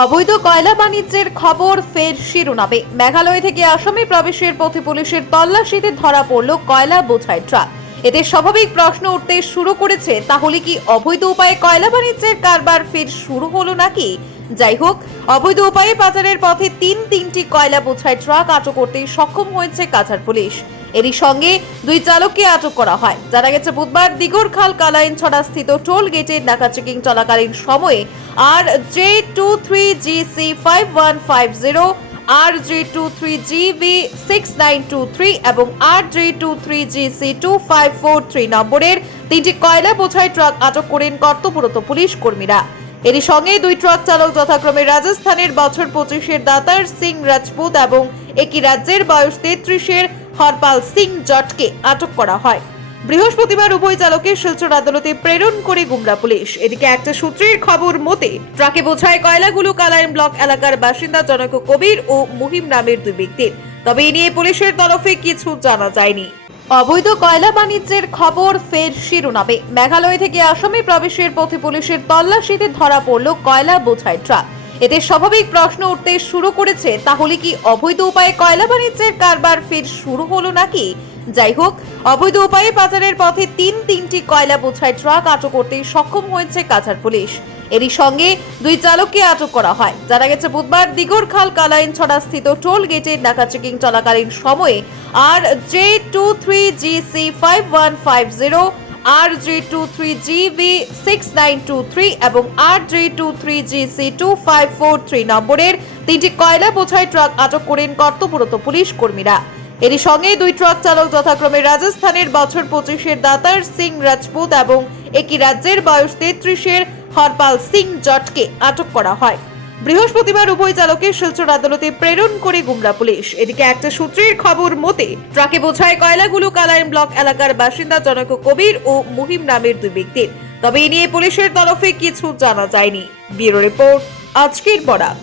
অবৈধ কয়লা বাণিজ্যের খবর ফের শিরোনামে। মেঘালয় থেকে আসামে প্রবেশের পথে পুলিশের তল্লাশিতে ধরা পড়ল কয়লা বোঝাই ট্রাক। এতে স্বাভাবিক প্রশ্ন উঠতে শুরু করেছে, তাহলে কি অবৈধ উপায়ে কয়লা বাণিজ্যের কারবার ফের শুরু হলো নাকি? যাই হোক, অবৈধ উপায়ে পাচারের পথে তিনটি কয়লা বোঝাই ট্রাক আটক করতে সক্ষম হয়েছে কাছাড় পুলিশ। এরই সঙ্গে দুই চালককে আটক করা হয়। জানা গেছে, বুধবার দিগরখাল কালাইনছড়া স্থিত টোল গেটে নাকা চেকিং চলাকালীন সময়ে RJ23GC5150, RJ23GB6923 এবং RJ23GC2543 নম্বরের তিনটি কয়লা বোঝাই ট্রাক আটক করেন কর্তব্যরত পুলিশ কর্মীরা। এরই সঙ্গে দুই ট্রাক চালক যথাক্রমে রাজস্থানের বছর 25-এর দাতার সিং রাজপুত এবং একই রাজ্যের বয়স 33-এর হরপাল সিং জটকে আটক করা হয়। বৃহস্পতিবার উভয় চালককে শিলচর আদালতে প্রেরণ করে গুমরা পুলিশ। এদিকে একটা সূত্রের খবর মতে, ট্রাকে বোঝায় কয়লাগুলো কালাইন ব্লক এলাকার বাসিন্দা জনক কবির ও মুহিম নামের দুই ব্যক্তির। তবে এ নিয়ে পুলিশের তরফে কিছু জানা যায়নি। অবৈধ কয়লা বাণিজ্যের খবর ফের শিরোনামে। মেঘালয় থেকে আসামে প্রবেশের পথে পুলিশের তল্লাশিতে ধরা পড়ল কয়লা বোঝাই ট্রাক। এতে স্বাভাবিক প্রশ্ন উঠতে শুরু করেছে, তাহলে কি অবৈধ উপায়ে কয়লা বাণিজ্যের কারবার ফের শুরু হলো নাকি? যাই হোক, অবৈধ উপায়ে পাচারের পথে তিনটি কয়লা বোঝাই ট্রাক আটক করতে সক্ষম হয়েছে কাছাড় পুলিশ। এরই সঙ্গে দুই চালককে আটক করা হয়। জানা গেছে, বুধবার দিগরখাল কালাইনছড়া স্থিত টোল গেটে নাকা চেকিং চলাকালীন সময়ে RJ23GC5150, RJ23GB6923 এবং RJ23GC2543 নম্বরের তিনটি কয়লা বোঝাই ট্রাক আটক করেন কর্তব্যরত পুলিশ কর্মীরা। এরই সঙ্গে দুই ট্রাক চালক যথাক্রমে রাজস্থানের বছর 25-এর দাতার সিং রাজপুত এবং একই রাজ্যের বয়স 33-এর হরপাল সিং জটকে আটক করা হয়। বৃহস্পতিবার উভয় চালককে শিলচর আদালতে প্রেরণ করে গুমরা পুলিশ। এদিকে একটা সূত্রের খবর মতে, ট্রাকে বোঝায় কয়লাগুলো কালাইন ব্লক এলাকার বাসিন্দা জনক কবির ও মুহিম নামের দুই ব্যক্তির। তবে এ নিয়ে পুলিশের তরফে কিছু জানা যায়নি। ব্যুরো রিপোর্ট, আজকের বরাক।